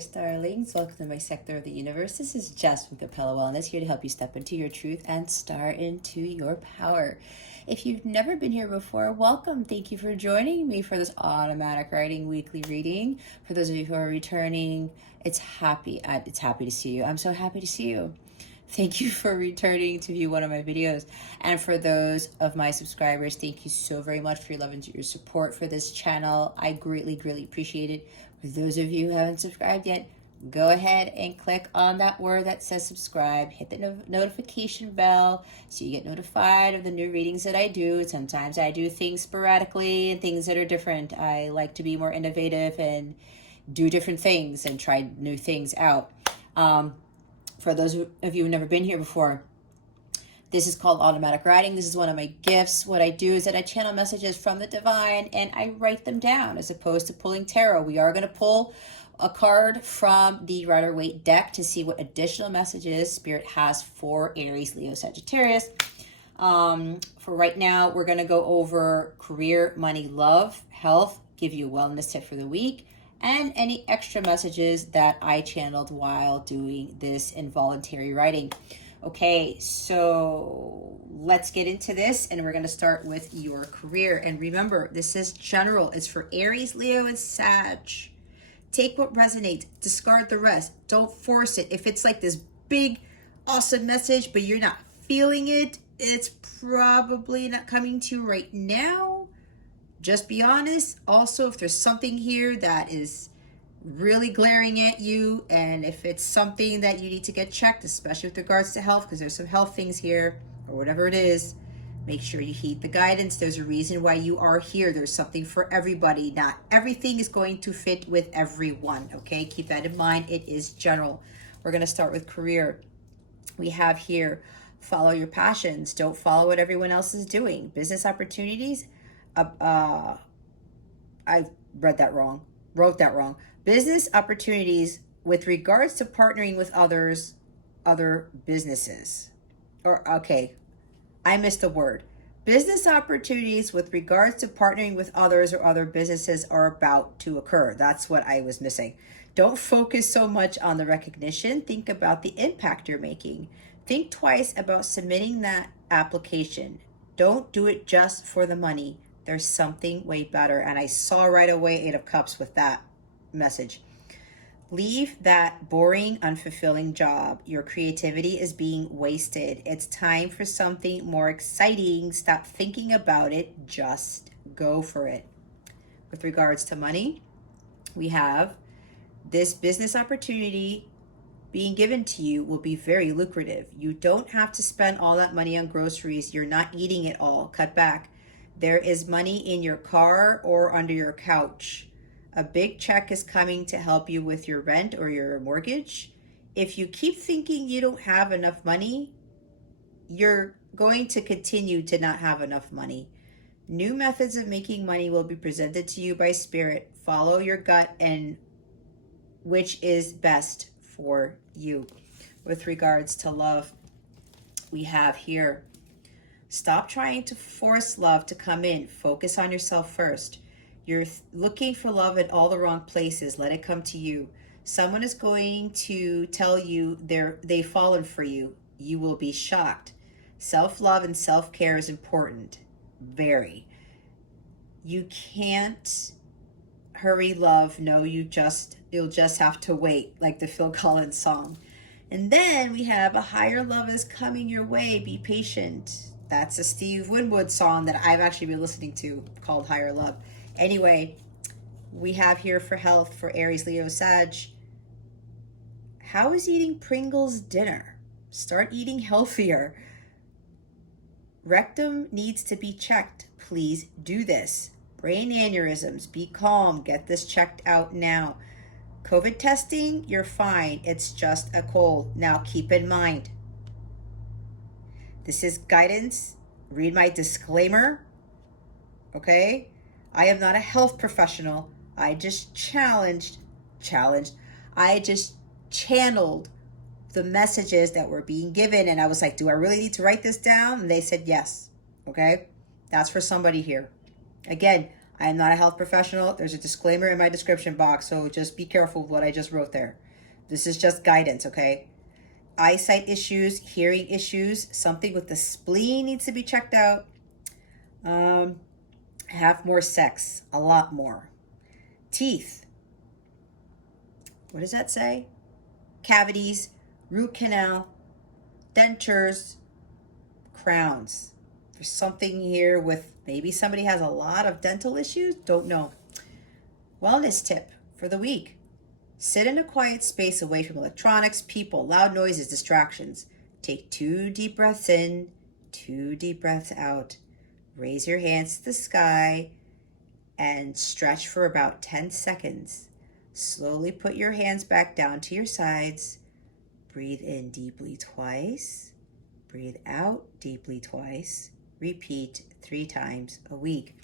Sagittarius darlings, welcome to my sector of the universe. This is Jess from Capella Wellness, here to help you step into your truth and start into your power. If you've never been here before, welcome. Thank you for joining me for this automatic writing weekly reading. For those of you who are returning, it's happy to see you. I'm so happy to see you. Thank you for returning to view one of my videos. And for those of my subscribers, thank you so very much for your love and your support for this channel. I greatly appreciate it. For those of you who haven't subscribed yet, go ahead and click on that word that says subscribe. Hit the notification bell so you get notified of the new readings that I do. Sometimes I do things sporadically and things that are different. I like to be more innovative and do different things and try new things out. For those of you who've never been here before, this is called automatic writing. This is one of my gifts. What I do is that I channel messages from the divine and I write them down as opposed to pulling tarot. We are going to pull a card from the Rider-Waite deck to see what additional messages Spirit has for Aries, Leo, Sagittarius. For right now, we're going to go over career, money, love, health, give you a wellness tip for the week, and any extra messages that I channeled while doing this involuntary writing. Okay, so let's get into this, and we're going to start with your career. And remember, this is general. It's for Aries, Leo, and Sag. Take what resonates, discard the rest. Don't force it. If it's like this big, awesome message, but you're not feeling it, it's probably not coming to you right now. Just be honest. Also, if there's something here that is really glaring at you, and if it's something that you need to get checked, especially with regards to health, because there's some health things here, or whatever it is, make sure you heed the guidance. There's a reason why you are here. There's something for everybody. Not everything is going to fit with everyone, okay? Keep that in mind. It is general. We're going to start with career. We have here, follow your passions. Don't follow what everyone else is doing. Business opportunities. I wrote that wrong. Business opportunities with regards to partnering with other businesses. Okay, I missed a word. Business opportunities with regards to partnering with others or other businesses are about to occur. That's what I was missing. Don't focus so much on the recognition. Think about the impact you're making. Think twice about submitting that application. Don't do it just for the money. There's something way better. And I saw right away 8 of Cups with that message. Leave that boring, unfulfilling job. Your creativity is being wasted. It's time for something more exciting. Stop thinking about it. Just go for it. With regards to money, we have this business opportunity being given to you will be very lucrative. You don't have to spend all that money on groceries. You're not eating it all. Cut back. There is money in your car or under your couch. A big check is coming to help you with your rent or your mortgage. If you keep thinking you don't have enough money, you're going to continue to not have enough money. New methods of making money will be presented to you by Spirit. Follow your gut and which is best for you. With regards to love, we have here, stop trying to force love to come in. Focus on yourself first. You're looking for love at all the wrong places. Let it come to you. Someone is going to tell you they've fallen for you. You will be shocked. Self-love and self-care is important. Very. You can't hurry love. No, you'll just have to wait, like the Phil Collins song. And then we have a higher love is coming your way. Be patient. That's a Steve Winwood song that I've actually been listening to called Higher Love. Anyway, we have here for health for Aries, Leo, Sag. How is eating Pringles dinner? Start eating healthier. Rectum needs to be checked. Please do this. Brain aneurysms. Be calm. Get this checked out now. COVID testing, you're fine. It's just a cold. Now keep in mind, this is guidance. Read my disclaimer. Okay? I am not a health professional. I just I just channeled the messages that were being given. And I was like, do I really need to write this down? And they said, yes. Okay? That's for somebody here. Again, I am not a health professional. There's a disclaimer in my description box, so just be careful with what I just wrote there. This is just guidance, okay? Eyesight issues, hearing issues, something with the spleen needs to be checked out. Have more sex, a lot more. Teeth. What does that say? Cavities, root canal, dentures, crowns. There's something here with maybe somebody has a lot of dental issues. Don't know. Wellness tip for the week. Sit in a quiet space away from electronics, people, loud noises, distractions. Take 2 deep breaths in, 2 deep breaths out. Raise your hands to the sky and stretch for about 10 seconds. Slowly put your hands back down to your sides. Breathe in deeply twice. Breathe out deeply twice. Repeat 3 times a week.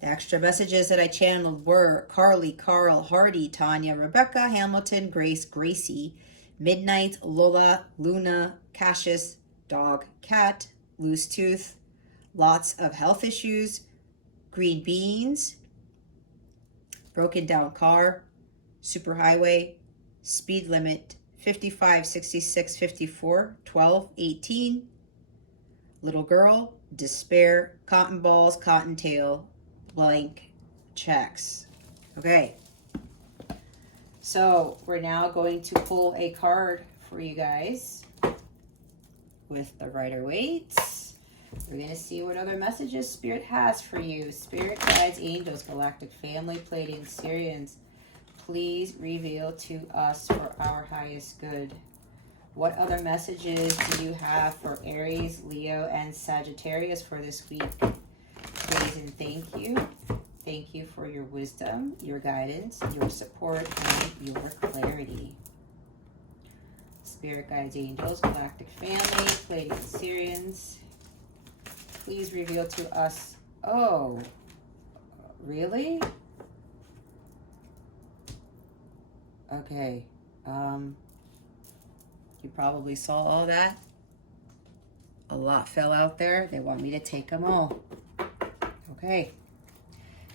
The extra messages that I channeled were Carly, Carl, Hardy, Tanya, Rebecca, Hamilton, Grace, Gracie, Midnight, Lola, Luna, Cassius, Dog, Cat, Loose Tooth, lots of health issues, green beans, broken down car, superhighway, speed limit, 55, 66, 54, 12, 18, little girl, despair, cotton balls, cottontail, blank checks. Okay. So we're now going to pull a card for you guys with the Rider-Waite. We're going to see what other messages Spirit has for you. Spirit guides, angels, galactic family, Pleiadian, Sirians. Please reveal to us for our highest good. What other messages do you have for Aries, Leo, and Sagittarius for this week? Praise and thank you. Thank you for your wisdom, your guidance, your support, and your clarity. Spirit guides, angels, galactic family, Pleiadian, Sirians. Please reveal to us. Oh, really? Okay. You probably saw all that. A lot fell out there. They want me to take them all. Okay.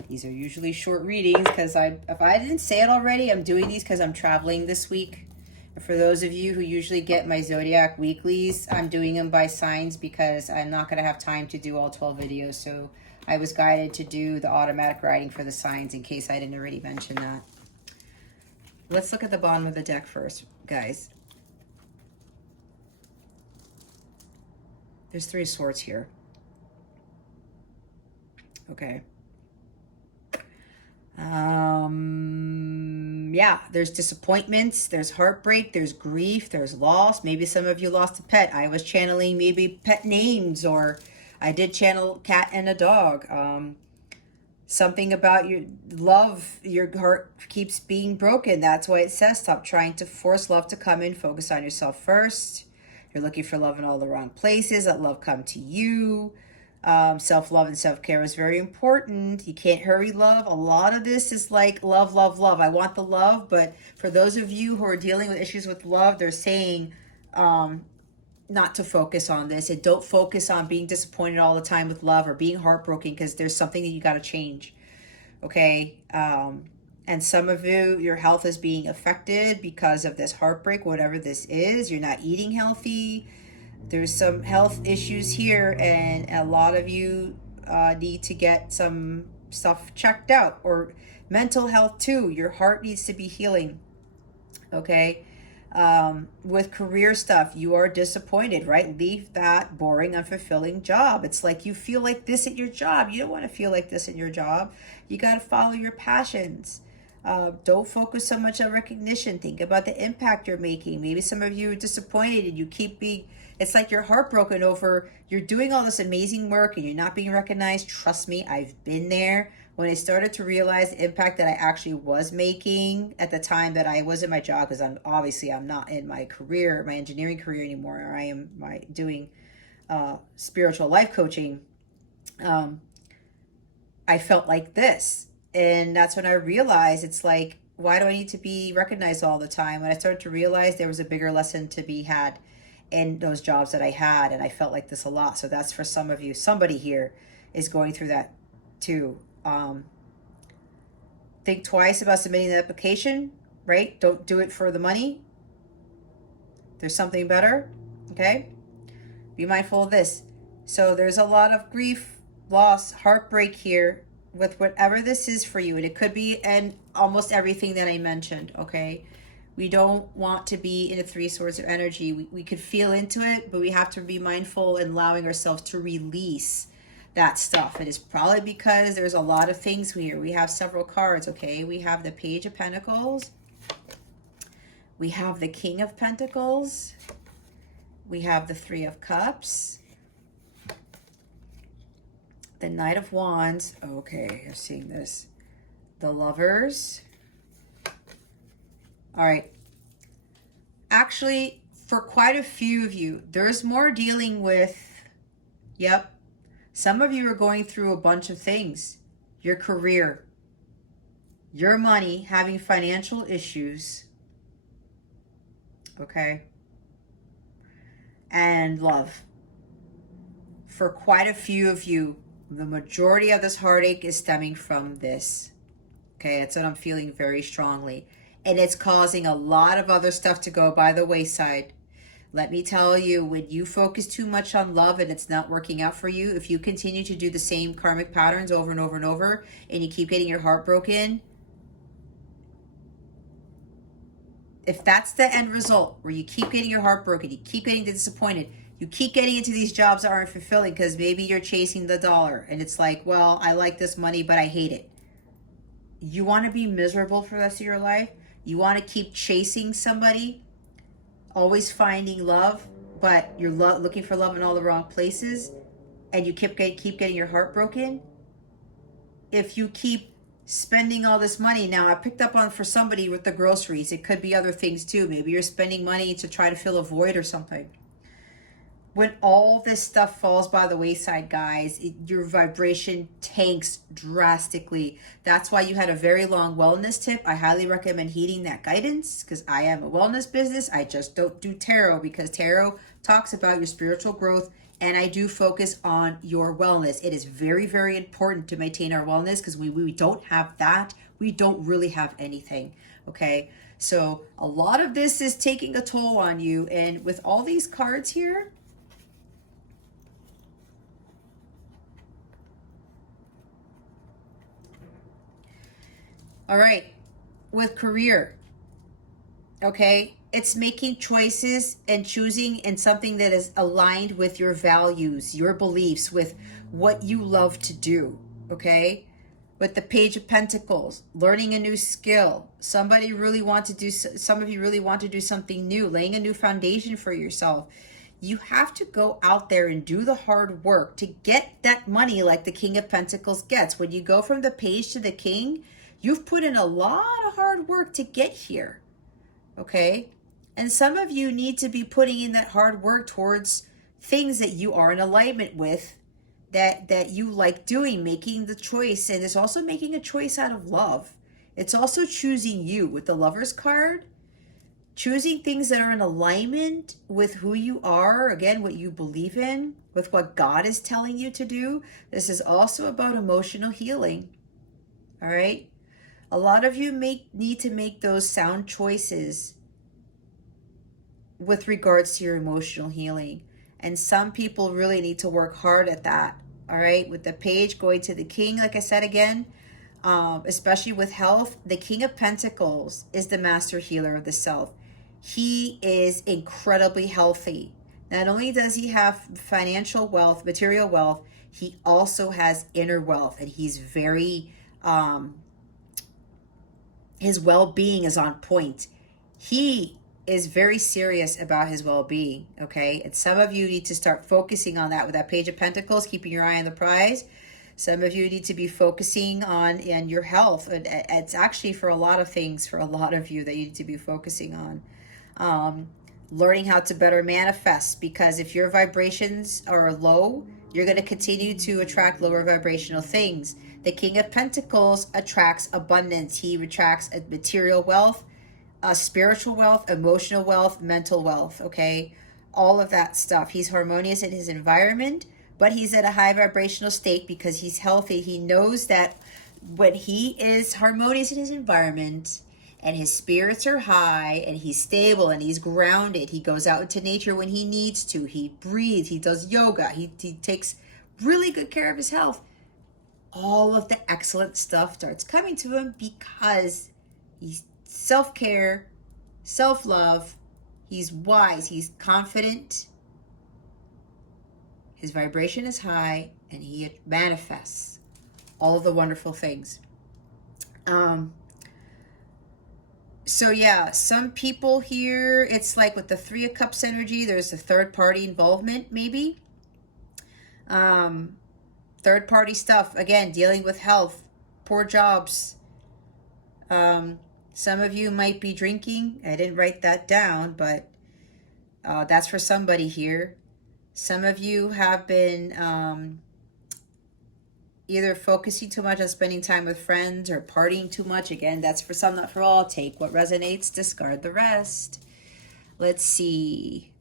These are usually short readings because if I didn't say it already, I'm doing these because I'm traveling this week. And for those of you who usually get my Zodiac weeklies, I'm doing them by signs because I'm not going to have time to do all 12 videos. So I was guided to do the automatic writing for the signs in case I didn't already mention that. Let's look at the bottom of the deck first, guys. There's 3 swords here. Okay. Yeah, there's disappointments, there's heartbreak, there's grief, there's loss. Maybe some of you lost a pet. I was channeling maybe pet names, or I did channel cat and a dog. Something about your love, your heart keeps being broken. That's why it says stop trying to force love to come in. Focus on yourself first. You're looking for love in all the wrong places. Let love come to you. Self-love and self-care is very important. You can't hurry love. A lot of this is like love, love, love. I want the love, but for those of you who are dealing with issues with love, they're saying not to focus on this, and don't focus on being disappointed all the time with love or being heartbroken, because there's something that you got to change. Okay. And some of you, your health is being affected because of this heartbreak, whatever this is. You're not eating healthy. There's some health issues here, and a lot of you need to get some stuff checked out, or mental health too. Your heart needs to be healing. Okay. With career stuff, you are disappointed, right? Leave that boring, unfulfilling job. It's like you feel like this at your job. You don't want to feel like this in your job. You got to follow your passions. Don't focus so much on recognition. Think about the impact you're making. Maybe some of you are disappointed and you keep being, it's like you're heartbroken over, you're doing all this amazing work and you're not being recognized. Trust me, I've been there. When I started to realize the impact that I actually was making at the time that I was in my job, because I'm not in my career, my engineering career anymore, or I am doing spiritual life coaching. I felt like this. And that's when I realized it's like, why do I need to be recognized all the time? When I started to realize there was a bigger lesson to be had in those jobs that I had, and I felt like this a lot. So that's for some of you. Somebody here is going through that too. Think twice about submitting the application, right? Don't do it for the money. There's something better, okay? Be mindful of this. So there's a lot of grief, loss, heartbreak here with whatever this is for you. And it could be and almost everything that I mentioned, okay? We don't want to be in a three swords of energy. We could feel into it, but we have to be mindful and allowing ourselves to release that stuff. It is probably because there's a lot of things here. We have several cards, okay? We have the Page of Pentacles. We have the King of Pentacles. We have the Three of Cups. The Knight of Wands. Okay, you're seeing this. The Lovers. All right. Actually, for quite a few of you, there's more dealing with, yep, some of you are going through a bunch of things. Your career, your money, having financial issues, okay, and love. For quite a few of you, the majority of this heartache is stemming from this. Okay, that's what I'm feeling very strongly. And it's causing a lot of other stuff to go by the wayside. Let me tell you, when you focus too much on love and it's not working out for you, if you continue to do the same karmic patterns over and over and over, and you keep getting your heart broken, if that's the end result, where you keep getting your heart broken, you keep getting disappointed, you keep getting into these jobs that aren't fulfilling because maybe you're chasing the dollar, and it's like, well, I like this money, but I hate it. You want to be miserable for the rest of your life? You want to keep chasing somebody, always finding love, but you're looking for love in all the wrong places, and you keep getting your heart broken? If you keep spending all this money, now I picked up on for somebody with the groceries, it could be other things too. Maybe you're spending money to try to fill a void or something. When all this stuff falls by the wayside, guys, your vibration tanks drastically. That's why you had a very long wellness tip. I highly recommend heeding that guidance because I am a wellness business. I just don't do tarot because tarot talks about your spiritual growth, and I do focus on your wellness. It is very, very important to maintain our wellness because we don't have that. We don't really have anything, okay? So a lot of this is taking a toll on you, and with all these cards here, all right, with career, okay, it's making choices and choosing in something that is aligned with your values, your beliefs, with what you love to do, okay? With the Page of Pentacles, learning a new skill. Some of you really want to do something new, laying a new foundation for yourself. You have to go out there and do the hard work to get that money like the King of Pentacles gets. When you go from the Page to the King, you've put in a lot of hard work to get here, okay? And some of you need to be putting in that hard work towards things that you are in alignment with, that you like doing, making the choice. And it's also making a choice out of love. It's also choosing you with the Lover's card, choosing things that are in alignment with who you are, again, what you believe in, with what God is telling you to do. This is also about emotional healing, all right? A lot of you need to make those sound choices with regards to your emotional healing. And some people really need to work hard at that, all right? With the Page going to the King, like I said again, especially with health, the King of Pentacles is the master healer of the self. He is incredibly healthy. Not only does he have financial wealth, material wealth, he also has inner wealth, and he's very... his well-being is on point. He is very serious about his well-being, okay? And some of you need to start focusing on that with that Page of Pentacles, keeping your eye on the prize. Some of you need to be focusing on your health. And it's actually for a lot of things, for a lot of you, that you need to be focusing on. Learning how to better manifest, because if your vibrations are low, you're going to continue to attract lower vibrational things. The King of Pentacles attracts abundance. He attracts material wealth, spiritual wealth, emotional wealth, mental wealth, okay? All of that stuff. He's harmonious in his environment, but he's at a high vibrational state because he's healthy. He knows that when he is harmonious in his environment and his spirits are high and he's stable and he's grounded, he goes out into nature when he needs to, he breathes, he does yoga, he takes really good care of his health, all of the excellent stuff starts coming to him because he's self-care, self-love, he's wise, he's confident, his vibration is high, and he manifests all of the wonderful things. So yeah, some people here, it's like with the Three of Cups energy, there's a third party involvement maybe. Third party stuff, again, dealing with health, poor jobs. Some of you might be drinking. I didn't write that down, but that's for somebody here. Some of you have been either focusing too much on spending time with friends or partying too much. Again, that's for some, not for all. Take what resonates, discard the rest. Let's see.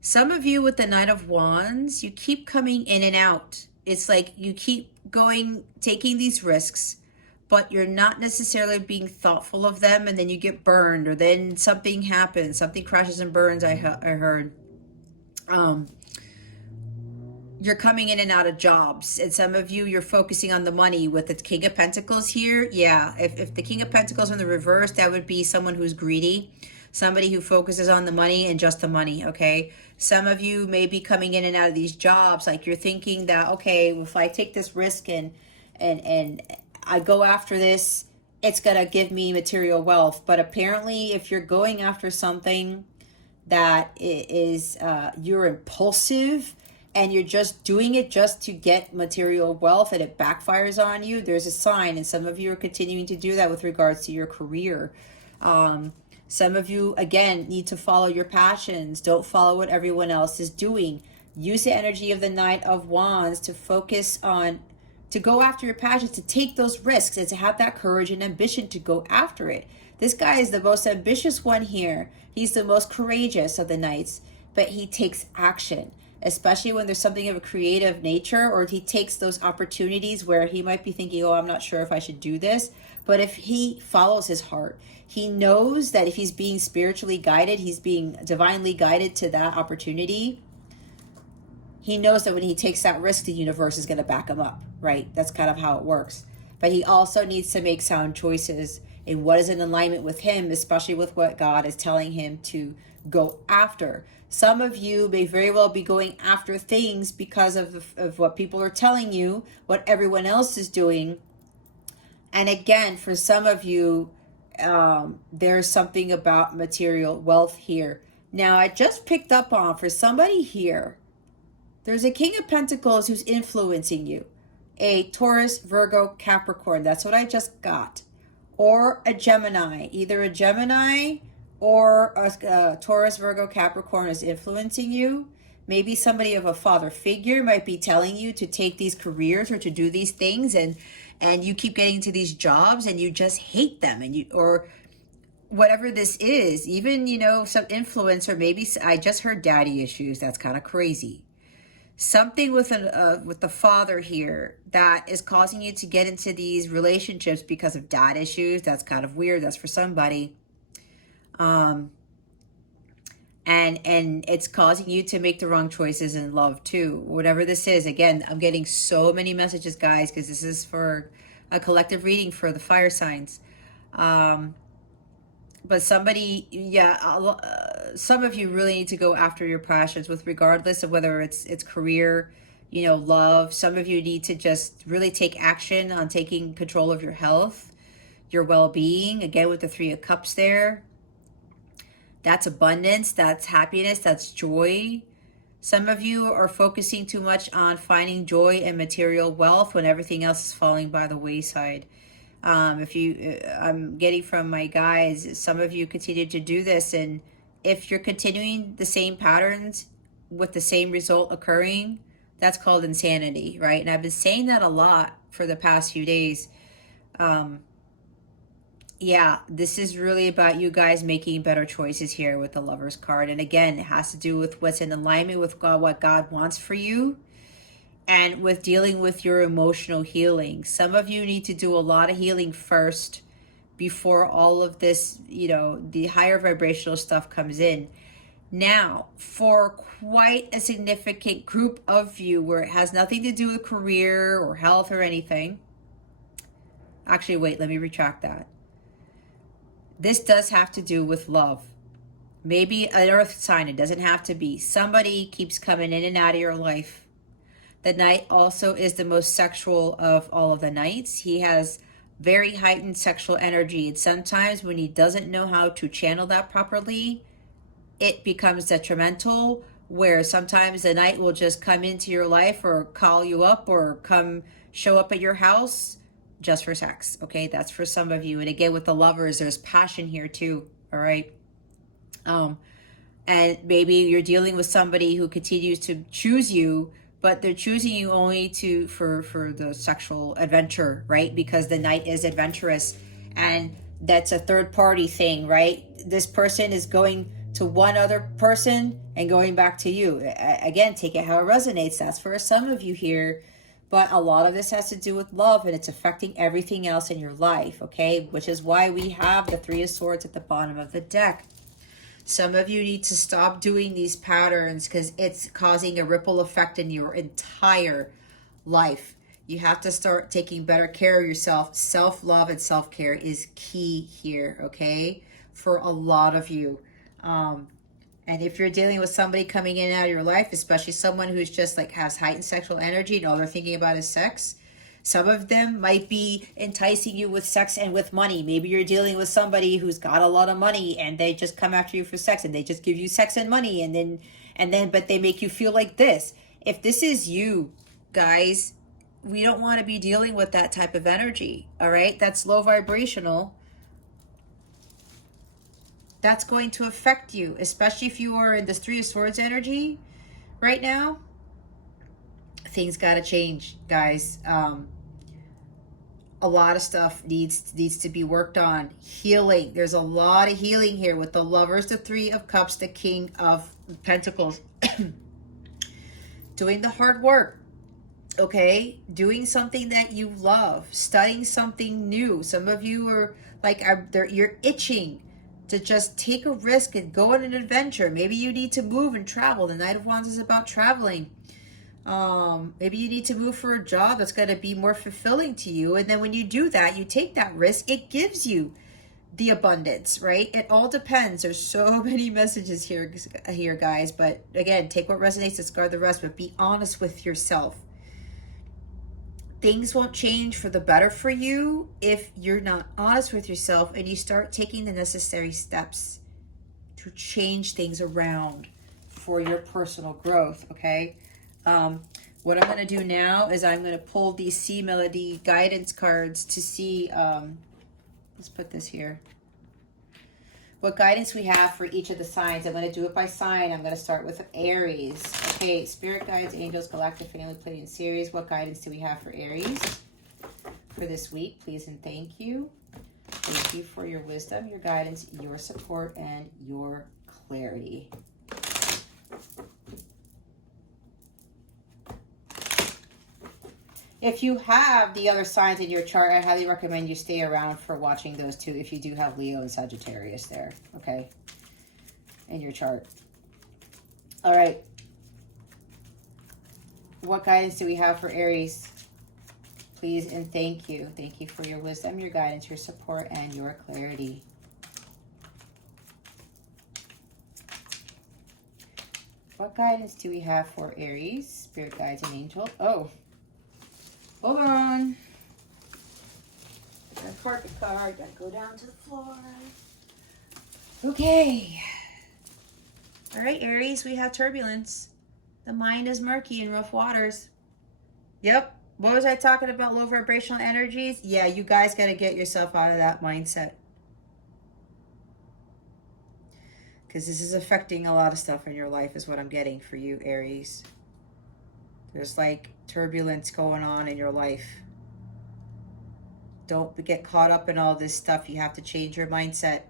Some of you with the Knight of Wands, you keep coming in and out. It's like you keep going, taking these risks, but you're not necessarily being thoughtful of them, and then you get burned, or then something happens, something crashes and burns, I heard. You're coming in and out of jobs, and some of you, you're focusing on the money with the King of Pentacles here. Yeah, if the King of Pentacles in the reverse, that would be someone who's greedy, somebody who focuses on the money and just the money, okay? Some of you may be coming in and out of these jobs, like you're thinking that, okay, if I take this risk and I go after this, it's gonna give me material wealth. But apparently, if you're going after something that is, you're impulsive, and you're just doing it just to get material wealth and it backfires on you, there's a sign. And some of you are continuing to do that with regards to your career. Some of you, again, need to follow your passions. Don't follow what everyone else is doing. Use the energy of the Knight of Wands to focus on, to go after your passions, to take those risks, and to have that courage and ambition to go after it. This guy is the most ambitious one here. He's the most courageous of the Knights, but he takes action, especially when there's something of a creative nature, or he takes those opportunities where he might be thinking, oh, I'm not sure if I should do this. But if he follows his heart, he knows that if he's being spiritually guided, he's being divinely guided to that opportunity. He knows that when he takes that risk, the universe is going to back him up, right? That's kind of how it works. But he also needs to make sound choices in what is in alignment with him, especially with what God is telling him to go after. Some of you may very well be going after things because of what people are telling you, what everyone else is doing. And again, for some of you, there's something about material wealth here. Now, I just picked up on, for somebody here, there's a King of Pentacles who's influencing you. A Taurus, Virgo, Capricorn. That's what I just got. Or a Gemini. Either a Gemini or a Taurus, Virgo, Capricorn is influencing you. Maybe somebody of a father figure might be telling you to take these careers or to do these things, and you keep getting into these jobs and you just hate them, and or whatever this is. Even, some influencer, maybe I just heard daddy issues. That's kind of crazy. Something with the father here that is causing you to get into these relationships because of dad issues. That's kind of weird. That's for somebody. And it's causing you to make the wrong choices in love too. Whatever this is, again, I'm getting so many messages, guys, because this is for a collective reading for the fire signs. But somebody, some of you really need to go after your passions, with regardless of whether it's career, love. Some of you need to just really take action on taking control of your health, your well-being. Again, with the Three of Cups there. That's abundance, that's happiness, that's joy. Some of you are focusing too much on finding joy and material wealth when everything else is falling by the wayside. I'm getting from my guys, some of you continue to do this, and if you're continuing the same patterns with the same result occurring, that's called insanity, right? And I've been saying that a lot for the past few days. This is really about you guys making better choices here with the Lover's card. And again, it has to do with what's in alignment with God, what God wants for you. and with dealing with your emotional healing. Some of you need to do a lot of healing first before all of this, you know, the higher vibrational stuff comes in. Now, for quite a significant group of you where it has nothing to do with career or health or anything. Actually, wait, let me retract that. This does have to do with love. Maybe an earth sign, it doesn't have to be. Somebody keeps coming in and out of your life. The Knight also is the most sexual of all of the Knights. He has very heightened sexual energy. And sometimes when he doesn't know how to channel that properly, it becomes detrimental, where sometimes the Knight will just come into your life or call you up or come show up at your house just for sex. Okay, that's for some of you. And again, with the Lovers, there's passion here too. All right. And maybe you're dealing with somebody who continues to choose you, but they're choosing you only for the sexual adventure, right? Because the Knight is adventurous, and that's a third party thing, right? This person is going to one other person and going back to you. Again, take it how it resonates. That's for some of you here. But a lot of this has to do with love, and it's affecting everything else in your life, okay? Which is why we have the Three of Swords at the bottom of the deck. Some of you need to stop doing these patterns because it's causing a ripple effect in your entire life. You have to start taking better care of yourself. Self-love and self-care is key here, okay? For a lot of you. And if you're dealing with somebody coming in and out of your life, especially someone who's just like has heightened sexual energy and all they're thinking about is sex, some of them might be enticing you with sex and with money. Maybe you're dealing with somebody who's got a lot of money and they just come after you for sex and they just give you sex and money but they make you feel like this. If this is you, guys, we don't want to be dealing with that type of energy, all right? That's low vibrational. That's going to affect you, especially if you are in this Three of Swords energy right now. Things got to change, guys. A lot of stuff needs to be worked on. Healing. There's a lot of healing here with the Lovers, the Three of Cups, the King of Pentacles. Doing the hard work, okay? Doing something that you love. Studying something new. Some of you are like, you're itching to just take a risk and go on an adventure. Maybe you need to move and travel. The Knight of Wands is about traveling. Maybe you need to move for a job that's going to be more fulfilling to you. And then when you do that, you take that risk, it gives you the abundance, right? It all depends. There's so many messages here, guys. But again, take what resonates, discard the rest, but be honest with yourself. Things won't change for the better for you if you're not honest with yourself and you start taking the necessary steps to change things around for your personal growth, okay? What I'm going to do now is I'm going to pull these Sea Melody guidance cards to see, let's put this here, what guidance we have for each of the signs. I'm going to do it by sign. I'm going to start with Aries. Okay, Spirit Guides, Angels, Galactic Family, Pleiadian Series. What guidance do we have for Aries for this week? Please and thank you. Thank you for your wisdom, your guidance, your support, and your clarity. If you have the other signs in your chart, I highly recommend you stay around for watching those two if you do have Leo and Sagittarius there, okay, in your chart. All right. What guidance do we have for Aries? Please and thank you. Thank you for your wisdom, your guidance, your support, and your clarity. What guidance do we have for Aries? Spirit guides and angels. Oh. Hold on. That carpet card, gotta go down to the floor. Okay. All right, Aries, we have turbulence. The mind is murky in rough waters. Yep. What was I talking about? Low vibrational energies? Yeah, you guys gotta get yourself out of that mindset. Because this is affecting a lot of stuff in your life is what I'm getting for you, Aries. There's like turbulence going on in your life. Don't get caught up in all this stuff. You have to change your mindset.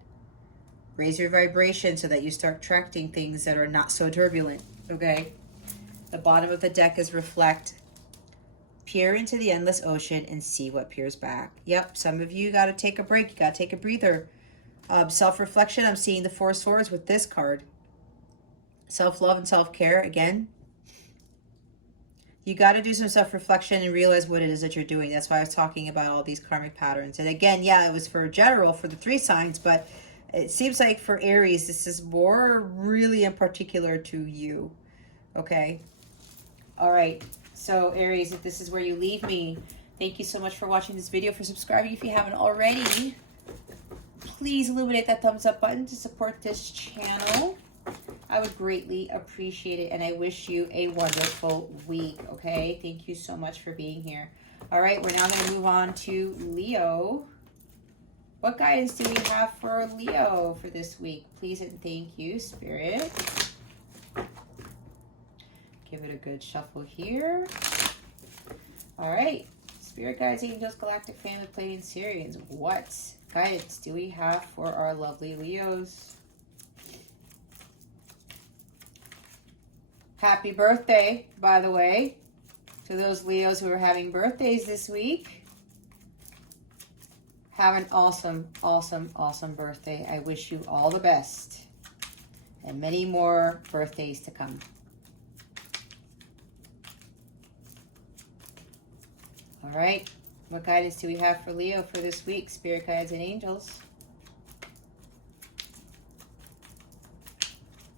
Raise your vibration so that you start attracting things that are not so turbulent, okay? The bottom of the deck is reflect. Peer into the endless ocean and see what peers back. Yep, some of you got to take a break. You got to take a breather. Self-reflection, I'm seeing the Four of Swords with this card. Self-love and self-care, again. You got to do some self-reflection and realize what it is that you're doing. That's why I was talking about all these karmic patterns. And again, yeah, it was for general, for the 3 signs, but it seems like for Aries, this is more really in particular to you. Okay? All right. So Aries, if this is where you leave me, thank you so much for watching this video, for subscribing if you haven't already. Please illuminate that thumbs up button to support this channel. I would greatly appreciate it, and I wish you a wonderful week, okay? Thank you so much for being here. All right, we're now going to move on to Leo. What guidance do we have for Leo for this week? Please and thank you, Spirit. Give it a good shuffle here. All right, Spirit Guides, Angels, Galactic Family, Pleiadian, Sirians. What guidance do we have for our lovely Leos? Happy birthday, by the way, to those Leos who are having birthdays this week. Have an awesome, awesome, awesome birthday. I wish you all the best and many more birthdays to come. All right, what guidance do we have for Leo for this week, Spirit Guides and Angels?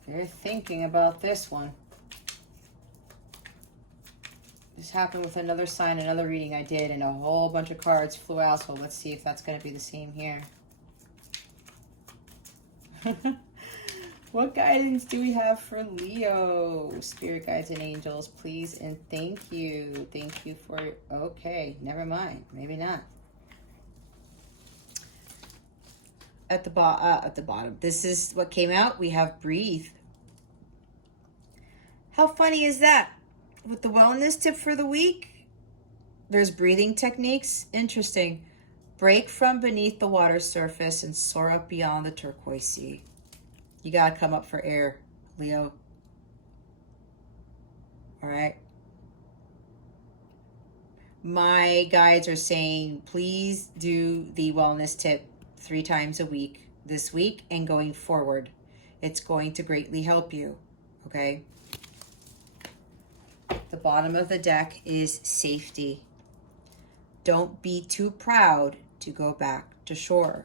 They're thinking about this one. This happened with another sign, another reading I did, and a whole bunch of cards flew out, so let's see if that's going to be the same here. What guidance do we have for Leo? Spirit Guides and Angels, please and thank you. Thank you for... Okay, never mind. Maybe not. At the bottom. This is what came out. We have breathe. How funny is that? With the wellness tip for the week, there's breathing techniques. Interesting. Break from beneath the water surface and soar up beyond the turquoise sea. You got to come up for air, Leo. All right. My guides are saying, please do the wellness tip 3 times a week this week and going forward. It's going to greatly help you. Okay. The bottom of the deck is safety. Don't be too proud to go back to shore.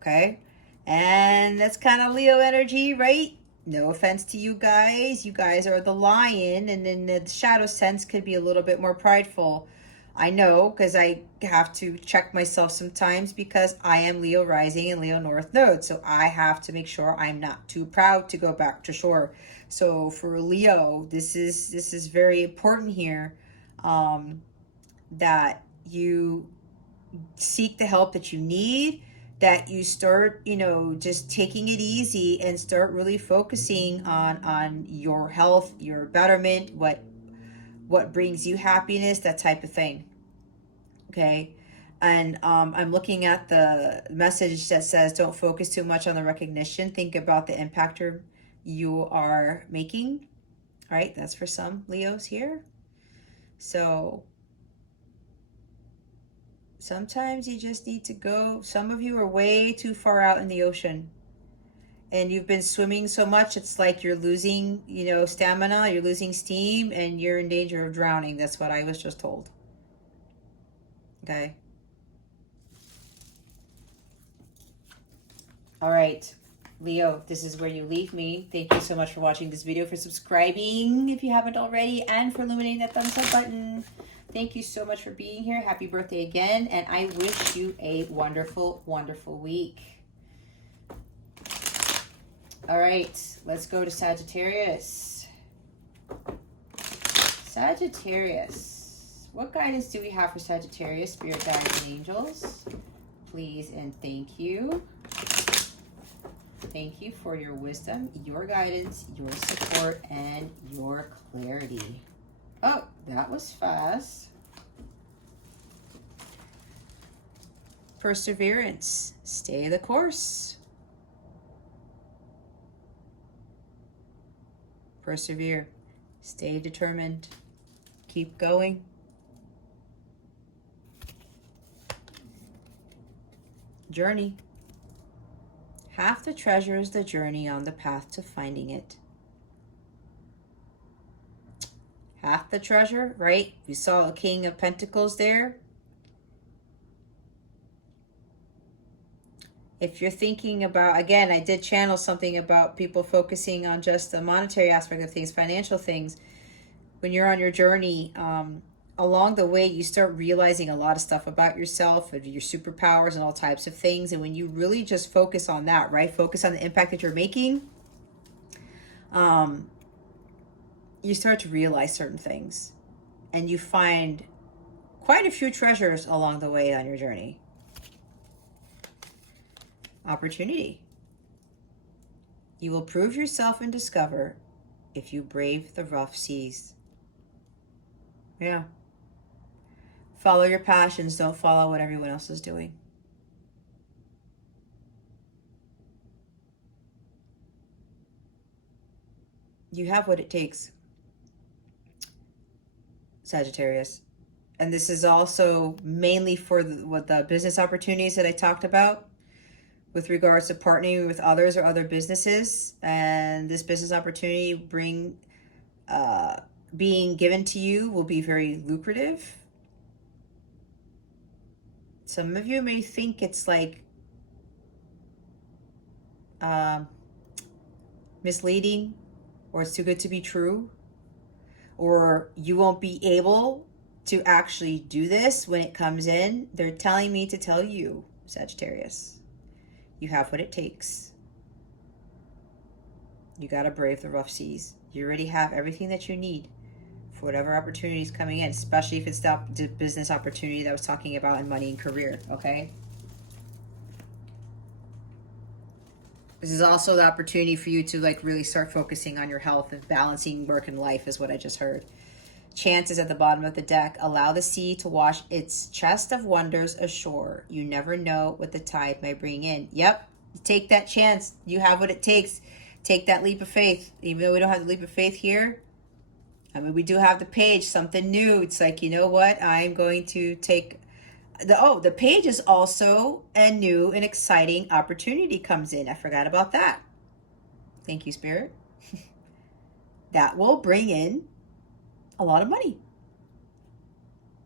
Okay? And that's kind of Leo energy, right? No offense to you guys. You guys are the lion, and then the shadow sense could be a little bit more prideful. I know, because I have to check myself sometimes because I am Leo rising and Leo North Node. So I have to make sure I'm not too proud to go back to shore. So for Leo, this is very important here, that you seek the help that you need, that you start, just taking it easy and start really focusing on your health, your betterment, what brings you happiness, that type of thing. Okay. And I'm looking at the message that says, don't focus too much on the recognition. Think about the impact you are making. All right. That's for some Leos here. So sometimes you just need to go. Some of you are way too far out in the ocean. And you've been swimming so much, it's like you're losing, stamina, you're losing steam, and you're in danger of drowning. That's what I was just told. Okay. All right, Leo, this is where you leave me. Thank you so much for watching this video, for subscribing if you haven't already, and for illuminating that thumbs up button. Thank you so much for being here. Happy birthday again, and I wish you a wonderful, wonderful week. All right, let's go to Sagittarius. Sagittarius. What guidance do we have for Sagittarius, Spirit Guides and Angels? Please and thank you. Thank you for your wisdom, your guidance, your support, and your clarity. Oh, that was fast. Perseverance. Stay the course. Persevere. Stay determined. Keep going. Journey. Half the treasure is the journey on the path to finding it. Half the treasure, right? We saw a King of Pentacles there. If you're thinking about, again, I did channel something about people focusing on just the monetary aspect of things, financial things. When you're on your journey, along the way, you start realizing a lot of stuff about yourself, of your superpowers and all types of things. And when you really just focus on that, right? Focus on the impact that you're making, you start to realize certain things. And you find quite a few treasures along the way on your journey. Opportunity. You will prove yourself and discover if you brave the rough seas. Yeah. Follow your passions. Don't follow what everyone else is doing. You have what it takes, Sagittarius. And this is also mainly for the business opportunities that I talked about with regards to partnering with others or other businesses. And this business opportunity being given to you will be very lucrative. Some of you may think it's like misleading, or it's too good to be true, or you won't be able to actually do this when it comes in. They're telling me to tell you, Sagittarius, you have what it takes. You got to brave the rough seas. You already have everything that you need for whatever opportunity is coming in, especially if it's that business opportunity that I was talking about in money and career, okay? This is also the opportunity for you to like really start focusing on your health and balancing work and life is what I just heard. Chance is at the bottom of the deck. Allow the sea to wash its chest of wonders ashore. You never know what the tide may bring in. Yep. Take that chance. You have what it takes. Take that leap of faith. Even though we don't have the leap of faith here, I mean, we do have the page, something new. It's like, you know what? I'm going to take the page is also a new and exciting opportunity comes in. I forgot about that. Thank you, Spirit. That will bring in a lot of money.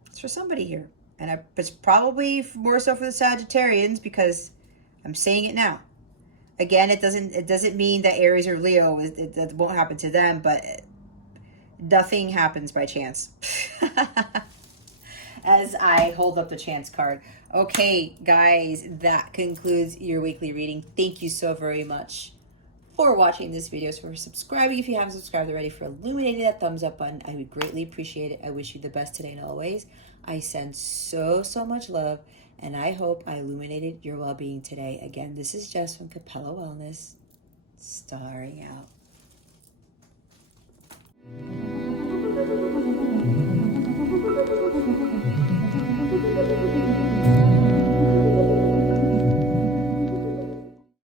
It's for somebody here. And it's probably more so for the Sagittarians because I'm saying it now. Again, it doesn't mean that Aries or Leo, it won't happen to them, but nothing happens by chance. As I hold up the chance card. Okay, guys, that concludes your weekly reading. Thank you so very much for watching this video, for subscribing if you haven't subscribed already, for illuminating that thumbs up button. I would greatly appreciate it. I wish you the best today and always. I send so much love, and I hope I illuminated your well-being today. Again, this is Jess from Capella Wellness, starring out.